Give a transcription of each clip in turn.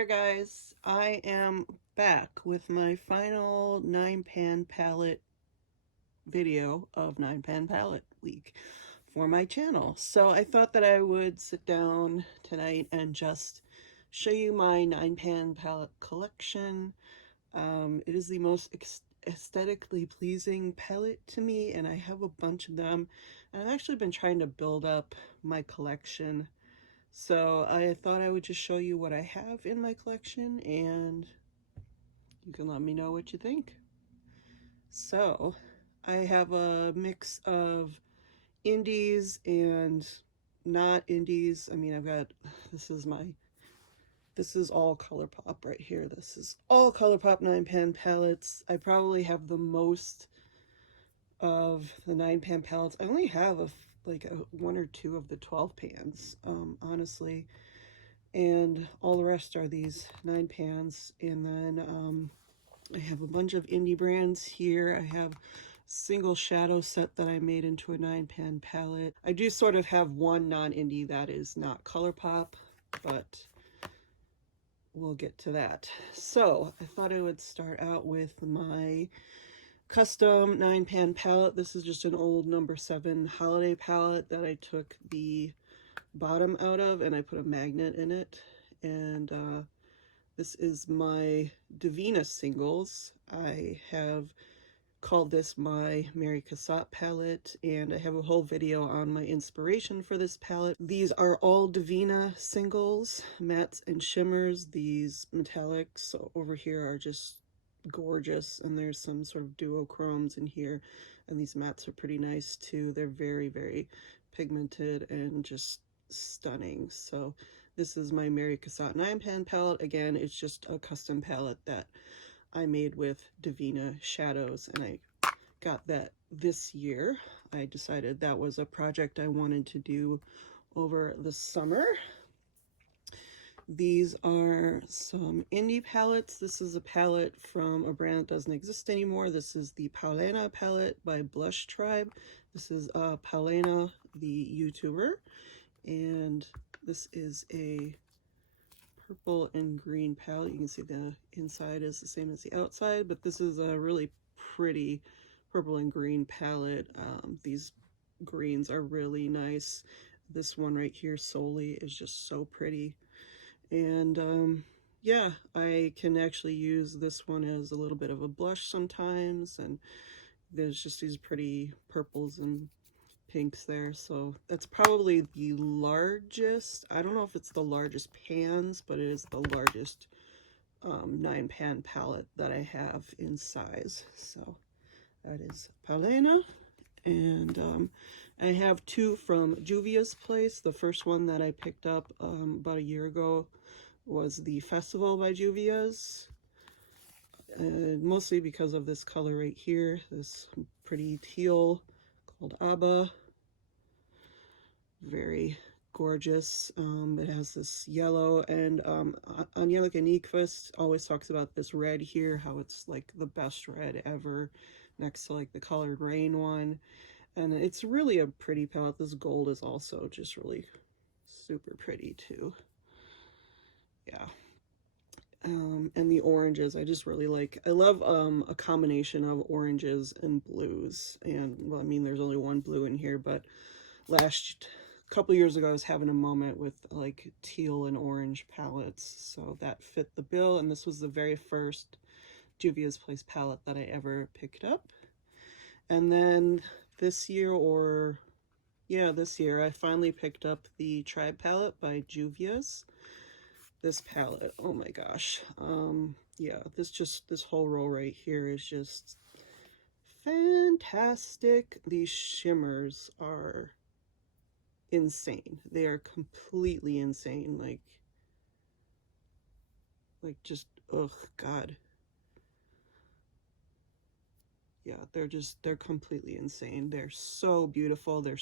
there guys, I am back with my final 9-pan palette video of 9-pan palette week for my channel. So I thought that I would sit down tonight and just show you my 9-pan palette collection. It is the most aesthetically pleasing palette to me, and I have a bunch of them, and I've actually been trying to build up my collection. So I thought I would just show you what I have in my collection, and you can let me know what you think. So I have a mix of indies and not indies. I mean, this is all ColourPop right here. This is all ColourPop 9-pan palettes. I probably have the most of the 9-pan palettes. I only have one or two of the 12 pans, honestly, and all the rest are these 9 pans. And then I have a bunch of indie brands here. I have a single shadow set that I made into a 9-pan palette. I do sort of have one non-indie that is not ColourPop, but we'll get to that. So I thought I would start out with my custom 9-pan palette. This is just an old number 7 holiday palette that I took the bottom out of and I put a magnet in it. And this is my Divina singles. I have called this my Mary Cassatt palette, and I have a whole video on my inspiration for this palette. These are all Divina singles, mattes and shimmers. These metallics over here are just gorgeous, and there's some sort of duochromes in here, and these mattes are pretty nice too. They're very, very pigmented and just stunning. So this is my Mary Cassatt 9-pan palette. Again, it's just a custom palette that I made with Divina shadows, and I got that this year. I decided that was a project I wanted to do over the summer. These are some indie palettes. This is a palette from a brand that doesn't exist anymore. This is the Paulina palette by Blush Tribe. This is Paulina, the YouTuber, and this is a purple and green palette. You can see the inside is the same as the outside, but this is a really pretty purple and green palette. These greens are really nice. This one right here, Soli, is just so pretty. And yeah, I can actually use this one as a little bit of a blush sometimes, and there's just these pretty purples and pinks there. So that's probably the largest, I don't know if it's the largest pans, but it is the largest 9-pan palette that I have in size. So that is Paulina. And I have two from Juvia's Place. The first one that I picked up about a year ago was the Festival by Juvia's, mostly because of this color right here, this pretty teal called Abba. Very gorgeous. It has this yellow, and Angelica Nyquist always talks about this red here, how it's like the best red ever, next to like the Colored Rain one. And it's really a pretty palette. This gold is also just really super pretty too. Yeah. And the oranges, I just really like. I love a combination of oranges and blues. And well, I mean, there's only one blue in here, but couple years ago I was having a moment with like teal and orange palettes, so that fit the bill. And this was the very first Juvia's Place palette that I ever picked up. And then this year, I finally picked up the Tribe palette by Juvia's. This palette, oh my gosh, yeah, this whole row right here is just fantastic. These shimmers are insane. They are completely insane. Like just, oh god. Yeah, they're completely insane. They're so beautiful. They're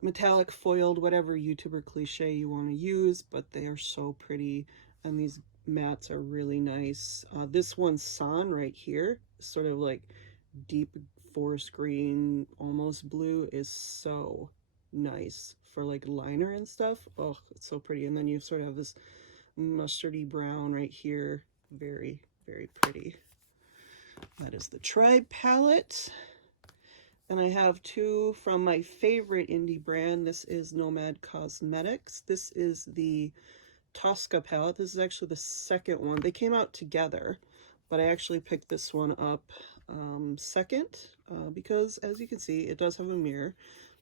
metallic foiled, whatever YouTuber cliche you want to use, but they are so pretty. And these mattes are really nice. This one, San, right here, sort of like deep forest green, almost blue, is so nice for like liner and stuff. Oh, it's so pretty. And then you sort of have this mustardy brown right here. Very, very pretty. That is the Tribe palette. And I have two from my favorite indie brand. This is Nomad Cosmetics. This is the Tosca palette. This is actually the second one. They came out together, but I actually picked this one up second because, as you can see, it does have a mirror.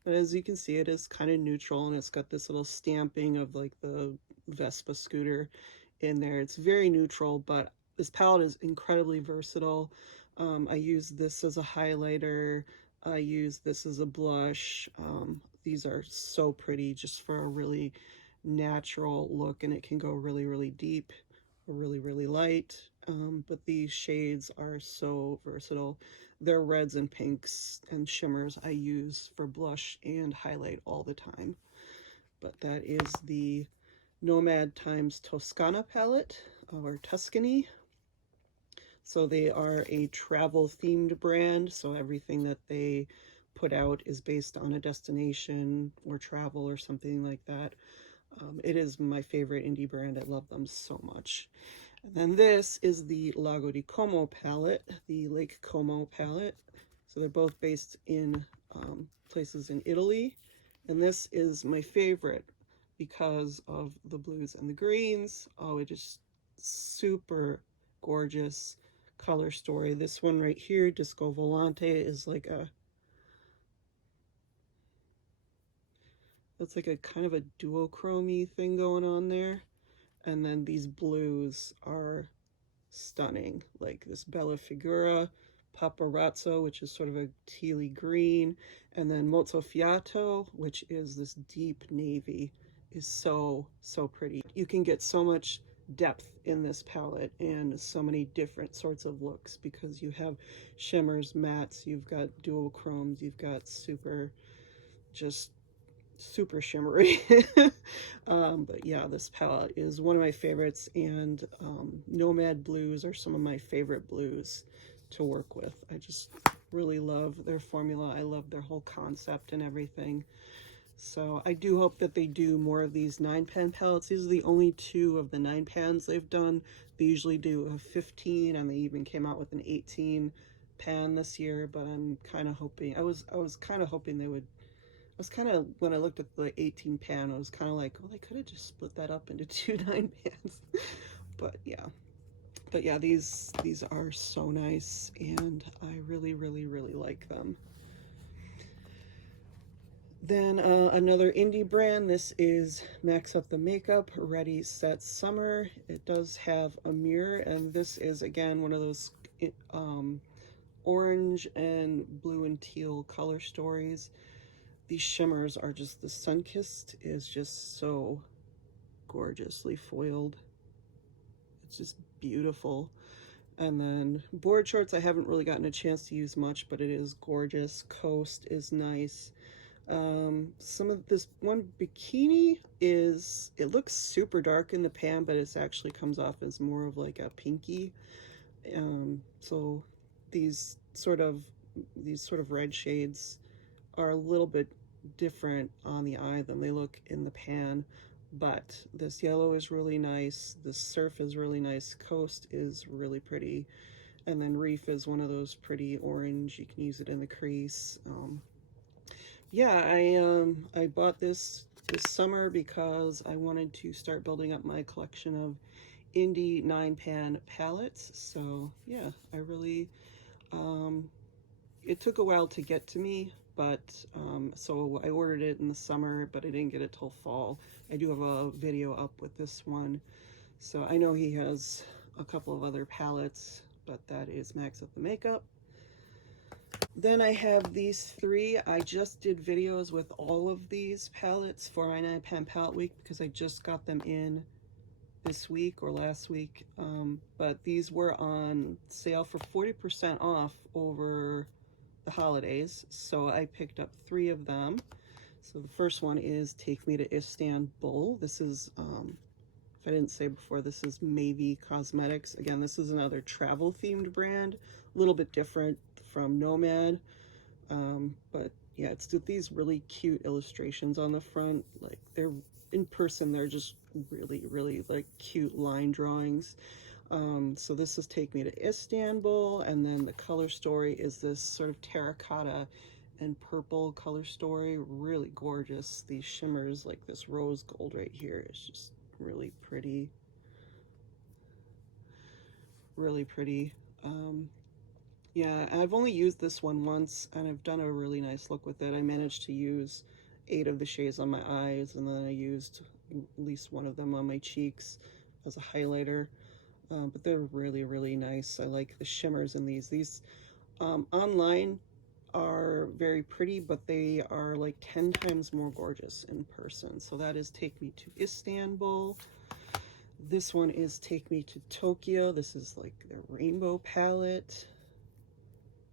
But as you can see, it is kind of neutral, and it's got this little stamping of like the Vespa scooter in there. It's very neutral, but this palette is incredibly versatile. I use this as a highlighter. I use this as a blush. These are so pretty just for a really natural look, and it can go really, really deep or really, really light. But these shades are so versatile. They're reds and pinks and shimmers I use for blush and highlight all the time. But that is the Nomad times Toscana palette, or Tuscany. So they are a travel themed brand, so everything that they put out is based on a destination or travel or something like that. It is my favorite indie brand. I love them so much. And then this is the Lago di Como palette, the Lake Como palette. So they're both based in places in Italy. And this is my favorite because of the blues and the greens. Oh, it is super gorgeous color story. This one right here, Disco Volante, is like it's like a kind of a duochrome-y thing going on there. And then these blues are stunning, like this Bella Figura, Paparazzo, which is sort of a tealy green, and then Mozzafiato, which is this deep navy, is so, so pretty. You can get so much depth in this palette and so many different sorts of looks because you have shimmers, mattes, you've got duochromes, you've got just super shimmery. But yeah, this palette is one of my favorites, and Nomad blues are some of my favorite blues to work with. I just really love their formula. I love their whole concept and everything. So I do hope that they do more of these 9-pan palettes. These are the only two of the 9 pans they've done. They usually do a 15, and they even came out with an 18 pan this year, but I'm kind of hoping, I was kind of hoping they would. I was kind of, when I looked at the 18 pan, I was kind of like, well, they could have just split that up into 2 9 pans. But yeah, these are so nice, and I really, really, really like them. Then another indie brand, this is Max Up the Makeup Ready Set Summer. It does have a mirror, and this is again one of those orange and blue and teal color stories. These shimmers are just, the Sunkissed is just so gorgeously foiled. It's just beautiful. And then board shorts, I haven't really gotten a chance to use much, but it is gorgeous. Coast is nice. Some of this one bikini is, it looks super dark in the pan, but it actually comes off as more of like a pinky. So these sort of red shades are a little bit different on the eye than they look in the pan, but this yellow is really nice. The surf is really nice. Coast is really pretty. And then Reef is one of those pretty orange. You can use it in the crease. Yeah, I bought this summer because I wanted to start building up my collection of indie 9-pan palettes. So yeah, I really, it took a while to get to me, but so I ordered it in the summer, but I didn't get it till fall. I do have a video up with this one. So I know he has a couple of other palettes, but that is Max Up the Makeup. Then I have these 3. I just did videos with all of these palettes for my 9-pan palette week because I just got them in this week or last week. But these were on sale for 40% off over the holidays, so I picked up 3 of them. So the first one is Take Me to Istanbul. This is, if I didn't say before, this is Maybe Cosmetics. Again, this is another travel themed brand, a little bit different from Nomad, but yeah, it's these really cute illustrations on the front. Like, they're in person they're just really, really like cute line drawings. So this is Take Me to Istanbul, and then the color story is this sort of terracotta and purple color story. Really gorgeous. These shimmers, like this rose gold right here, is just really pretty. Really pretty. Yeah, I've only used this one once, and I've done a really nice look with it. I managed to use 8 of the shades on my eyes, and then I used at least one of them on my cheeks as a highlighter. But they're really, really nice. I like the shimmers in these. These online are very pretty, but they are like 10 times more gorgeous in person. So that is Take Me to Istanbul. This one is Take Me to Tokyo. This is like their rainbow palette.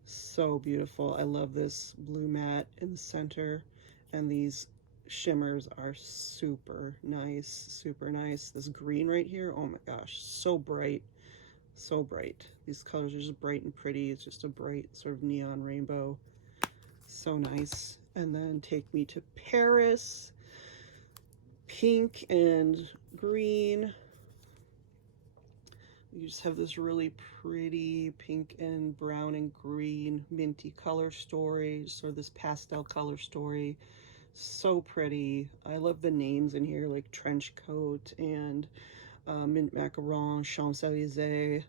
So beautiful. I love this blue matte in the center, and these shimmers are super nice, super nice. This green right here, oh my gosh, so bright, so bright. These colors are just bright and pretty. It's just a bright sort of neon rainbow. So nice. And then Take Me to Paris, pink and green. You just have this really pretty pink and brown and green minty color story, sort of this pastel color story. So pretty. I love the names in here, like Trench Coat and Mint Macaron, Champs-Élysées,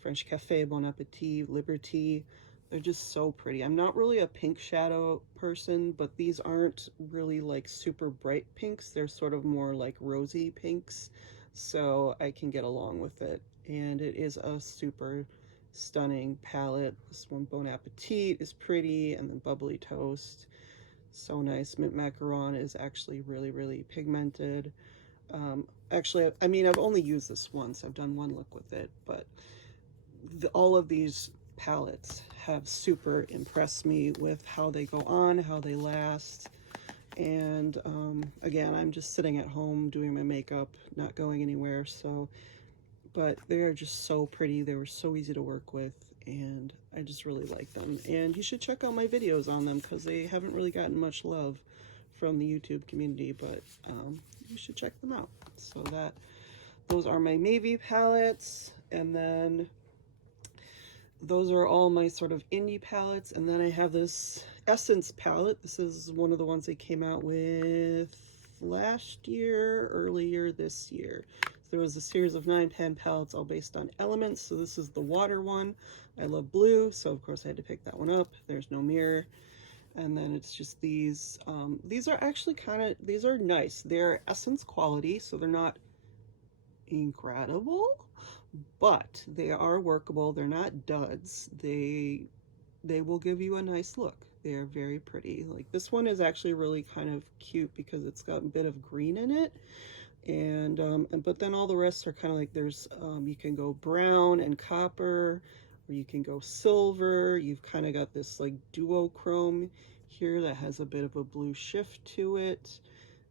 French Cafe, Bon Appetit, Liberty. They're just so pretty. I'm not really a pink shadow person, but these aren't really like super bright pinks. They're sort of more like rosy pinks, so I can get along with it. And it is a super stunning palette. This one, Bon Appetit, is pretty, and then Bubbly Toast, so nice. Mint Macaron is actually really, really pigmented. Actually, I mean, I've only used this once. I've done one look with it, but all of these palettes have super impressed me with how they go on, how they last. And again, I'm just sitting at home doing my makeup, not going anywhere, so, but they are just so pretty. They were so easy to work with, and I just really like them. And you should check out my videos on them because they haven't really gotten much love from the YouTube community, but you should check them out. So those are my Maybe palettes, and then those are all my sort of indie palettes. And then I have this Essence palette. This is one of the ones they came out with last year, earlier this year. So there was a series of 9 pan palettes all based on elements. So this is the water one. I love blue, so of course I had to pick that one up. There's no mirror. And then it's just these. These are actually these are nice. They're Essence quality, so they're not incredible, but they are workable. They're not duds. They will give you a nice look. They're very pretty. Like this one is actually really kind of cute because it's got a bit of green in it, and but then all the rest are kind of like there's you can go brown and copper, or you can go silver. You've kind of got this like duochrome here that has a bit of a blue shift to it.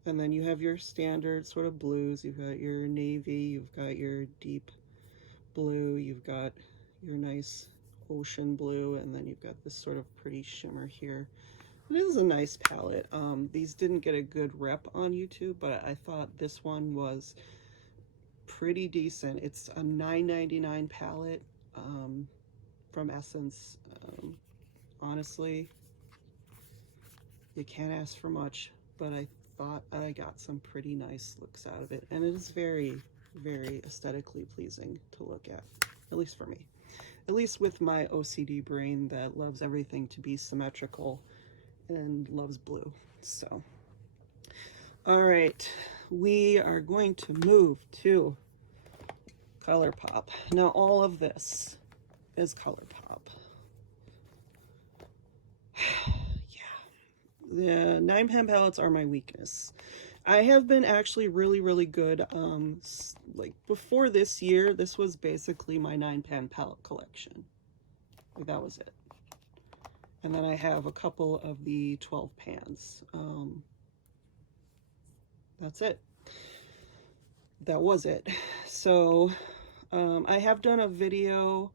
And then you have your standard sort of blues. You've got your navy, you've got your deep blue, you've got your nice ocean blue, and then you've got this sort of pretty shimmer here. This is a nice palette. These didn't get a good rep on YouTube, but I thought this one was pretty decent. It's a $9.99 palette from Essence. Honestly, you can't ask for much, but I thought I got some pretty nice looks out of it, and it is very, very aesthetically pleasing to look at least for me, at least with my OCD brain that loves everything to be symmetrical and loves blue. So all right, we are going to move to ColourPop. Now all of this is ColourPop. The 9 pan palettes are my weakness. I have been actually really, really good. Like before this year, this was basically my 9 pan palette collection. Like that was it. And then I have a couple of the 12 pans. That's it. That was it. So I have done a video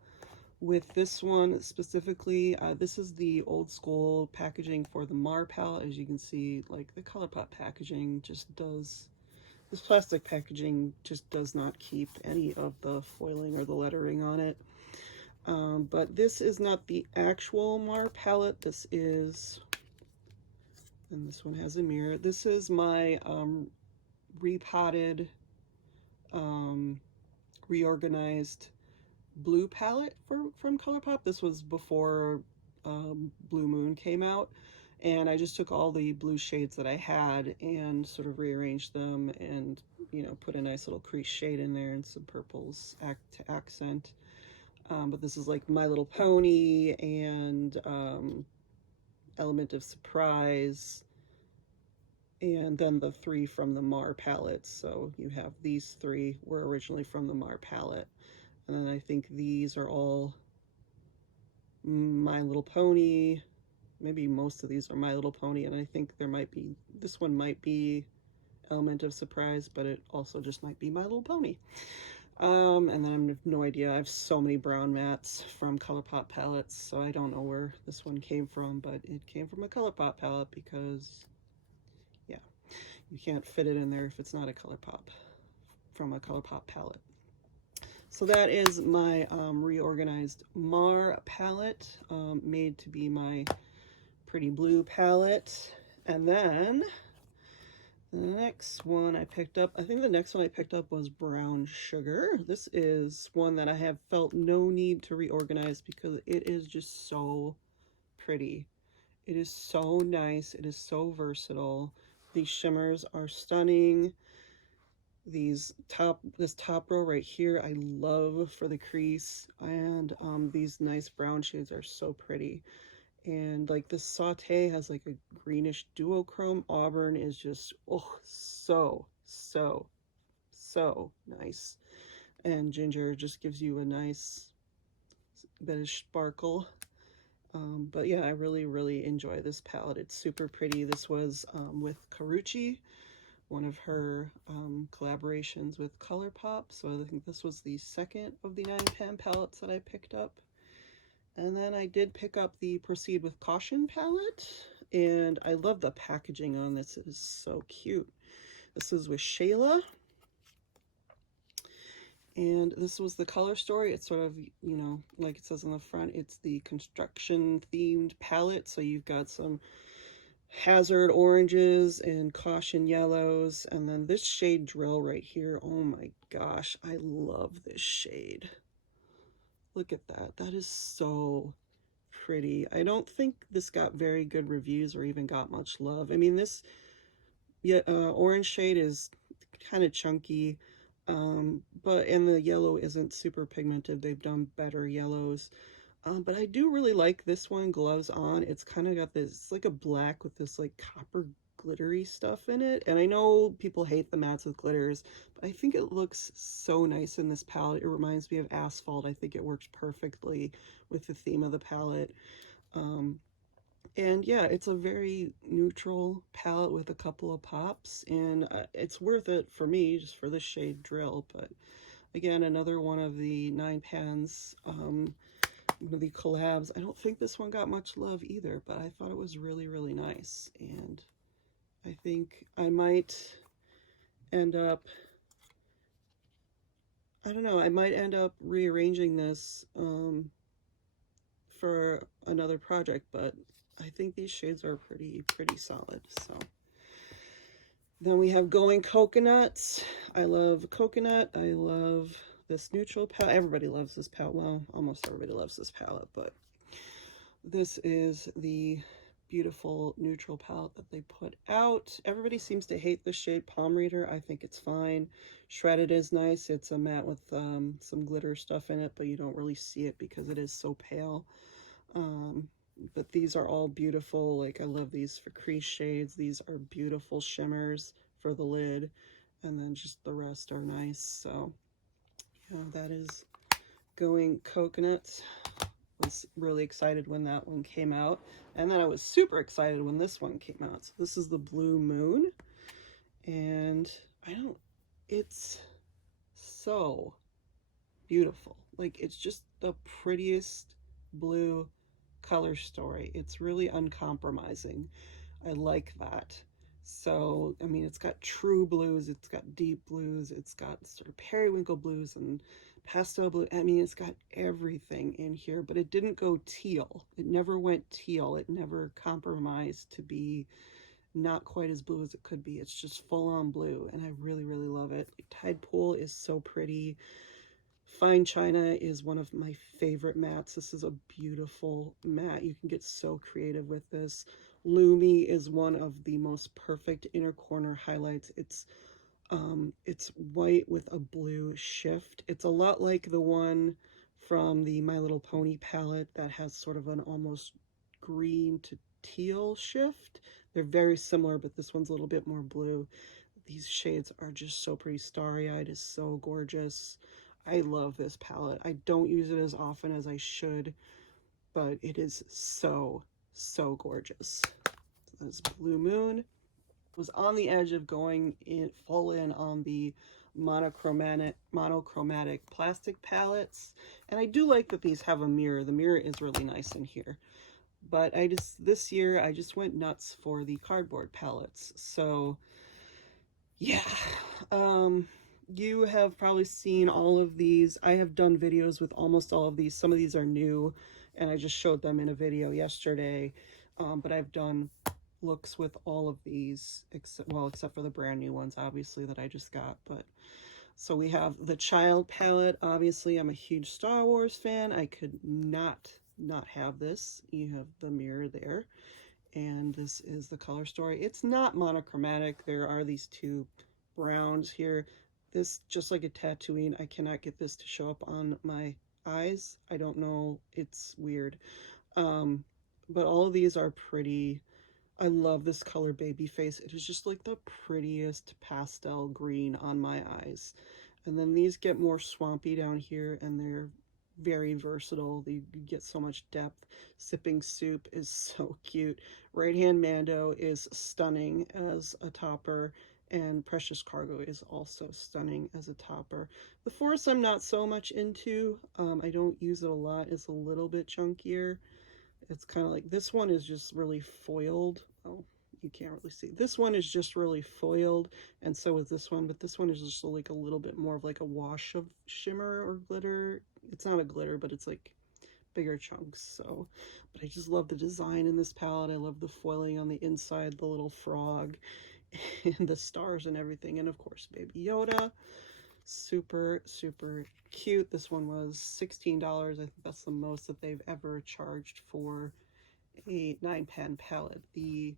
with this one specifically. This is the old school packaging for the Mar palette. As you can see, like the ColourPop packaging just does This plastic packaging just does not keep any of the foiling or the lettering on it. But this is not the actual Mar palette. This is, and this one has a mirror. This is my repotted, reorganized blue palette from ColourPop. This was before Blue Moon came out, and I just took all the blue shades that I had and sort of rearranged them and, you know, put a nice little crease shade in there and some purples to accent. But this is like My Little Pony and Element of Surprise, and then the 3 from the Mar palette. So you have these 3 were originally from the Mar palette. And then I think these are all My Little Pony. Maybe most of these are My Little Pony, and I think there might be, this one might be Element of Surprise, but it also just might be My Little Pony. And then I have no idea. I have so many brown mats from ColourPop palettes, so I don't know where this one came from, but it came from a ColourPop palette because, yeah, you can't fit it in there if it's not a ColourPop, from a ColourPop palette. So that is my reorganized Mar palette, made to be my pretty blue palette. And then the next one I picked up, I think the next one I picked up was Brown Sugar. This is one that I have felt no need to reorganize because it is just so pretty. It is so nice. It is so versatile. These shimmers are stunning. This top row right here, I love for the crease, and these nice brown shades are so pretty. And like this saute has like a greenish duochrome. Auburn is just, oh, so nice. And ginger just gives you a nice bit of sparkle. But yeah, I really enjoy this palette. It's super pretty. This was with Karuchi, one of her collaborations with ColourPop. So I think this was the second of the 9pan palettes that I picked up. And then I did pick up the Proceed with Caution palette, and I love the packaging on this. It is so cute. This is with Shayla, and this was the color story. It's sort of, you know, like it says on the front, it's the construction themed palette. So you've got some hazard oranges and caution yellows, and then this shade Drill right here. Oh my gosh, I love this shade. Look at that. That is so pretty. I don't think this got very good reviews or even got much love. I mean, this orange shade is kind of chunky, and the yellow isn't super pigmented. They've done better yellows. But I do really like this one, Gloves On. It's kind of got this, it's like a black with this like copper glittery stuff in it. And I know people hate the mats with glitters, but I think it looks so nice in this palette. It reminds me of Asphalt. I think it works perfectly with the theme of the palette. And yeah, it's a very neutral palette with a couple of pops, and it's worth it for me just for this shade Drill. But again, another one of the 9pans, one of the collabs. I don't think this one got much love either, but I thought it was really nice, and I think I might end up, I don't know, I might end up rearranging this for another project, but I think these shades are pretty solid. So then we have Going Coconuts. I love Coconut. I love this neutral palette. Everybody loves this palette. Well, almost everybody loves this palette, but this is the beautiful neutral palette that they put out. Everybody seems to hate this shade Palm Reader. I think it's fine. Shredded is nice. It's a matte with some glitter stuff in it, but you don't really see it because it is so pale. But these are all beautiful. Like, I love these for crease shades. These are beautiful shimmers for the lid, and then just the rest are nice. So yeah, that is Going Coconuts. Was really excited when that one came out, and then I was super excited when this one came out. So this is the Blue Moon, and it's so beautiful. Like, it's just the prettiest blue color story. It's really uncompromising. I like that. So, I mean, it's got true blues, it's got deep blues, it's got sort of periwinkle blues and pastel blue. I mean, it's got everything in here, but it didn't go teal. It never went teal. It never compromised to be not quite as blue as it could be. It's just full on blue, and I really, really love it. Like, Tide Pool is so pretty. Fine China is one of my favorite mattes. This is a beautiful matte. You can get so creative with this. Lumi is one of the most perfect inner corner highlights. It's white with a blue shift. It's a lot like the one from the My Little Pony palette that has sort of an almost green to teal shift. They're very similar, but this one's a little bit more blue. These shades are just so pretty. Starry Eyed is so gorgeous. I love this palette. I don't use it as often as I should, but it is so, so gorgeous. That's Blue Moon. Was on the edge of going in full in on the monochromatic plastic palettes, and I do like that these have a mirror. The mirror is really nice in here, but this year I just went nuts for the cardboard palettes. So yeah, you have probably seen all of these. I have done videos with almost all of these. Some of these are new, and I just showed them in a video yesterday, but I've done looks with all of these, except for the brand new ones, obviously, that I just got. But so we have the Child palette. Obviously, I'm a huge Star Wars fan. I could not have this. You have the mirror there, and this is the color story. It's not monochromatic. There are these two browns here. This, just like a Tatooine, I cannot get this to show up on my eyes. I don't know, it's weird. But all of these are pretty. I love this color Baby Face. It is just like the prettiest pastel green on my eyes. And then these get more swampy down here, and they're very versatile. You get so much depth. Sipping Soup is so cute. Right Hand Mando is stunning as a topper, and Precious Cargo is also stunning as a topper. The Force I'm not so much into. I don't use it a lot. It's a little bit chunkier. It's kind of like, this one is just really foiled. Oh, you can't really see. This one is just really foiled, and so is this one, but this one is just like a little bit more of like a wash of shimmer or glitter. It's not a glitter, but it's like bigger chunks. So, but I just love the design in this palette. I love the foiling on the inside, the little frog, and the stars and everything, and of course Baby Yoda. Super, super cute. This one was $16. I think that's the most that they've ever charged for a 9-pan palette. The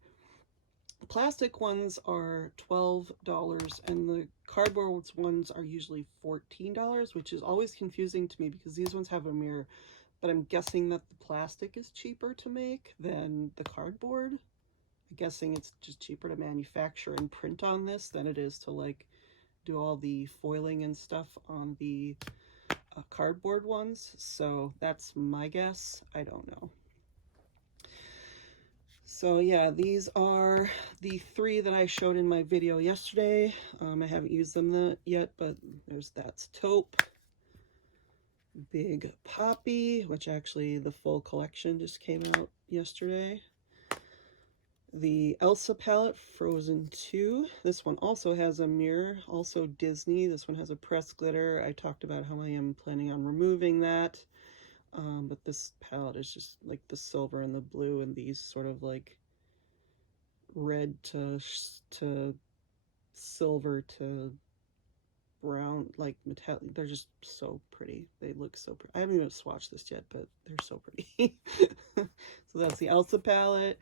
plastic ones are $12, and the cardboard ones are usually $14, which is always confusing to me because these ones have a mirror, but I'm guessing that the plastic is cheaper to make than the cardboard. I'm guessing it's just cheaper to manufacture and print on this than it is to like do all the foiling and stuff on the cardboard ones. So that's my guess. I don't know. So yeah, these are the three that I showed in my video yesterday. I haven't used them yet, but that's Taupe, Big Poppy, which actually the full collection just came out yesterday. The Elsa palette, Frozen 2. This one also has a mirror, also Disney. This one has a pressed glitter. I talked about how I am planning on removing that. But this palette is just like the silver and the blue and these sort of like red to silver to brown, like metallic. They're just so pretty. They look so pretty. I haven't even swatched this yet, but they're so pretty. So that's the Elsa palette.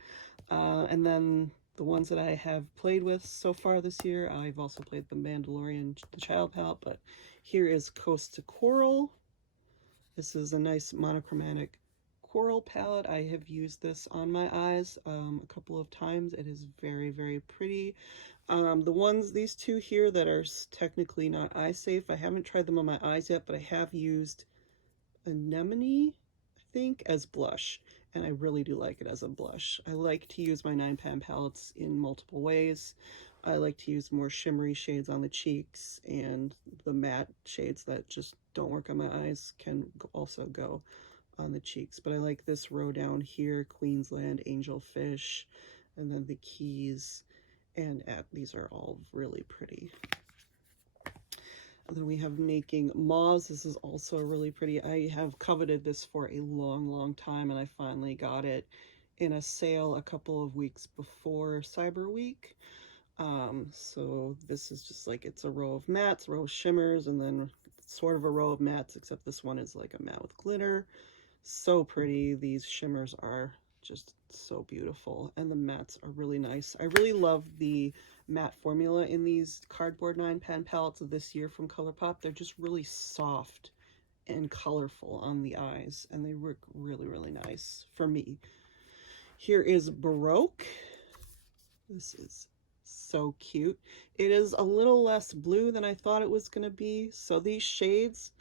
And then the ones that I have played with so far this year, I've also played the Mandalorian, the Child palette, but here is Coast to Coral. This is a nice monochromatic coral palette. I have used this on my eyes a couple of times. It is very, very pretty. These two here that are technically not eye safe, I haven't tried them on my eyes yet, but I have used Anemone, I think, as blush, and I really do like it as a blush. I like to use my 9-pan palettes in multiple ways. I like to use more shimmery shades on the cheeks, and the matte shades that just don't work on my eyes can also go on the cheeks. But I like this row down here, Queensland, Angelfish, and then the Keys, and these are all really pretty. And then we have Making Moths. This is also really pretty. I have coveted this for a long time, and I finally got it in a sale a couple of weeks before Cyber Week. So this is just like, it's a row of mattes, row of shimmers, and then sort of a row of mattes, except this one is like a matte with glitter. So pretty. These shimmers are just so beautiful, and the mattes are really nice. I really love the matte formula in these cardboard 9-pan palettes of this year from ColourPop. They're just really soft and colorful on the eyes, and they work really nice for me. Here is Baroque. This is so cute. It is a little less blue than I thought it was going to be. So these shades,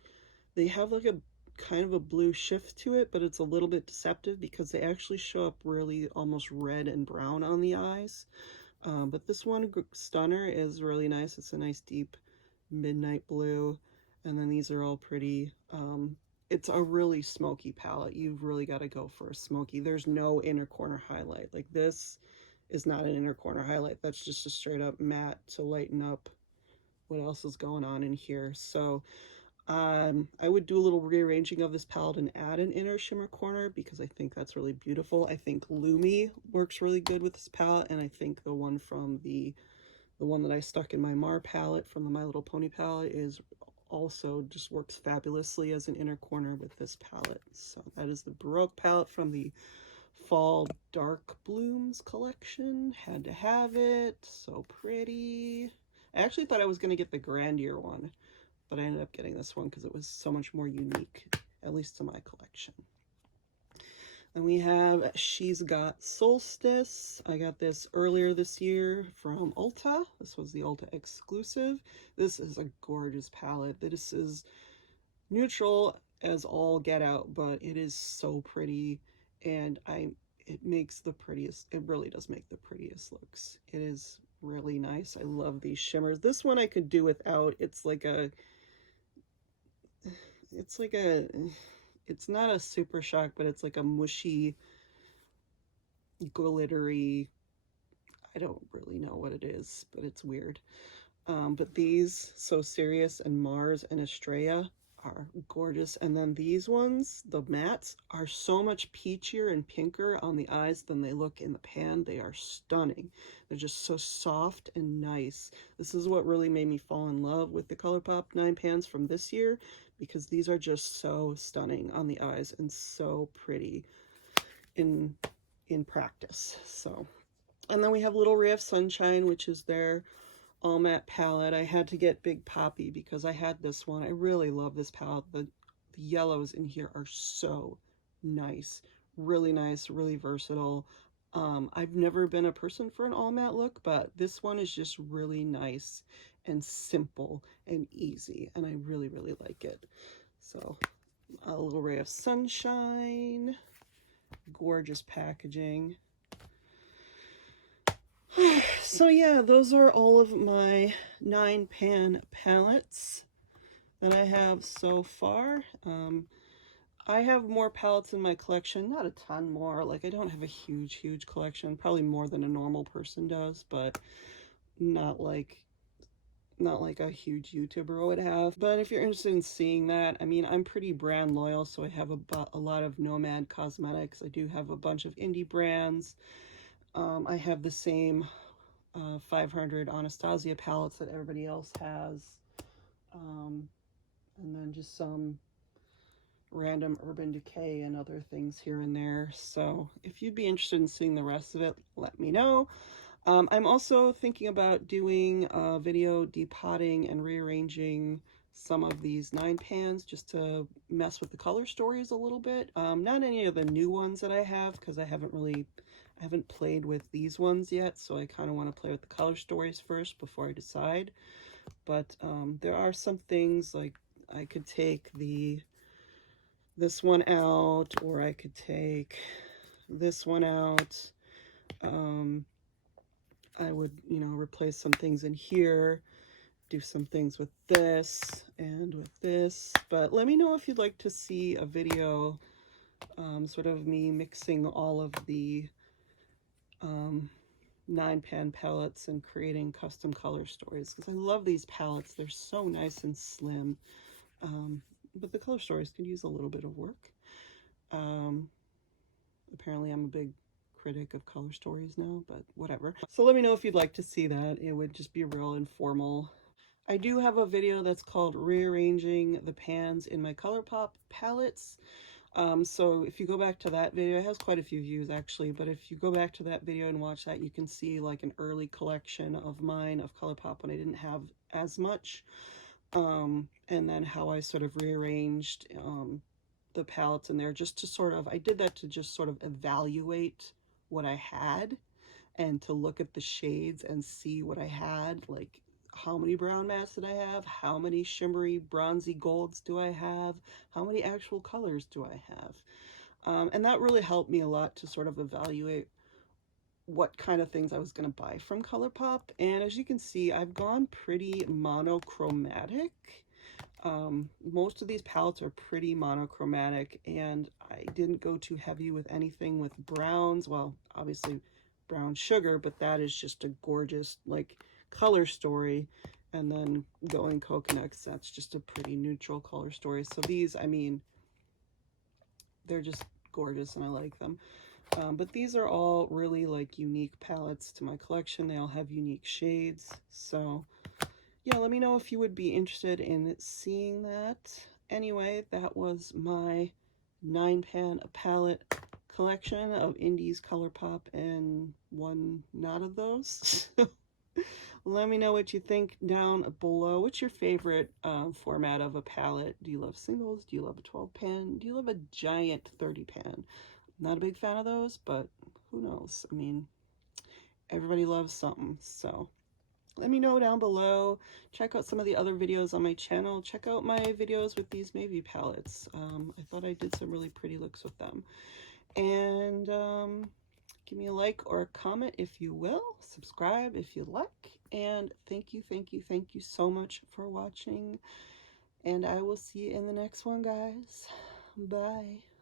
they have like a kind of a blue shift to it, but it's a little bit deceptive because they actually show up really almost red and brown on the eyes. But this one, Stunner, is really nice. It's a nice deep midnight blue, and then these are all pretty. It's a really smoky palette. You've really got to go for a smoky. There's no inner corner highlight. Like, this is not an inner corner highlight. That's just a straight up matte to lighten up what else is going on in here. So I would do a little rearranging of this palette and add an inner shimmer corner because I think that's really beautiful. I think Lumi works really good with this palette, and I think the one from the one that I stuck in my Mar palette from the My Little Pony palette is also just works fabulously as an inner corner with this palette. So that is the Baroque palette from the Fall Dark Blooms collection. Had to have it. So pretty. I actually thought I was going to get the Grandeur one, but I ended up getting this one because it was so much more unique, at least to my collection. Then we have She's Got Solstice. I got this earlier this year from Ulta. This was the Ulta exclusive. This is a gorgeous palette. This is neutral as all get out, but it is so pretty, and it makes the prettiest, it really does make the prettiest looks. It is really nice. I love these shimmers. This one I could do without. It's not a super shock, but it's like a mushy, glittery, I don't really know what it is, but it's weird. But these, So Serious and Mars and Estrella, are gorgeous. And then these ones, the mattes, are so much peachier and pinker on the eyes than they look in the pan. They are stunning. They're just so soft and nice. This is what really made me fall in love with the ColourPop 9 pans from this year, because these are just so stunning on the eyes and so pretty in practice. So, and then we have Little Ray of Sunshine, which is their all matte palette. I had to get Big Poppy because I had this one. I really love this palette. The yellows in here are so nice, really versatile. I've never been a person for an all matte look, but this one is just really nice and simple and easy, and I really like it. So a Little Ray of Sunshine, gorgeous packaging. So yeah, those are all of my 9-pan palettes that I have so far. I have more palettes in my collection, not a ton more. Like, I don't have a huge collection, probably more than a normal person does, but not like a huge YouTuber would have. But if you're interested in seeing that, I mean, I'm pretty brand loyal, so I have a lot of Nomad Cosmetics. I do have a bunch of indie brands. I have the same 500 Anastasia palettes that everybody else has, and then just some random Urban Decay and other things here and there. So if you'd be interested in seeing the rest of it, let me know. I'm also thinking about doing a video depotting and rearranging some of these 9 pans just to mess with the color stories a little bit. Not any of the new ones that I have, because I haven't played with these ones yet, so I kind of want to play with the color stories first before I decide. But there are some things, like I could take this one out, or I could take this one out. I would, replace some things in here, do some things with this and with this. But let me know if you'd like to see a video, sort of me mixing all of the 9-pan palettes and creating custom color stories, because I love these palettes. They're so nice and slim, but the color stories could use a little bit of work. Apparently I'm a big critic of color stories now, but whatever. So let me know if you'd like to see that. It would just be real informal. I do have a video that's called Rearranging the Pans in My ColourPop Palettes. So if you go back to that video, it has quite a few views actually, but if you go back to that video and watch that, you can see like an early collection of mine of ColourPop when I didn't have as much, and then how I sort of rearranged the palettes in there, just to sort of, I did that to just sort of evaluate what I had and to look at the shades and see what I had, like how many brown mats did I have, how many shimmery bronzy golds do I have, how many actual colors do I have, and that really helped me a lot to sort of evaluate what kind of things I was going to buy from ColourPop. And as you can see, I've gone pretty monochromatic. Most of these palettes are pretty monochromatic, and I didn't go too heavy with anything with browns. Well, obviously brown sugar, but that is just a gorgeous like color story. And then going coconuts, that's just a pretty neutral color story. So these, I mean, they're just gorgeous and I like them. But these are all really like unique palettes to my collection. They all have unique shades. So yeah, let me know if you would be interested in seeing that. Anyway, that was my 9-pan palette collection of Indies, ColourPop, and one not of those. Let me know what you think down below. What's your favorite format of a palette? Do you love singles? Do you love a 12-pan? Do you love a giant 30-pan? Not a big fan of those, but who knows? I mean, everybody loves something, so let me know down below. Check out some of the other videos on my channel. Check out my videos with these Maybe palettes. I thought I did some really pretty looks with them. And give me a like or a comment if you will. Subscribe if you like. And thank you so much for watching. And I will see you in the next one, guys. Bye.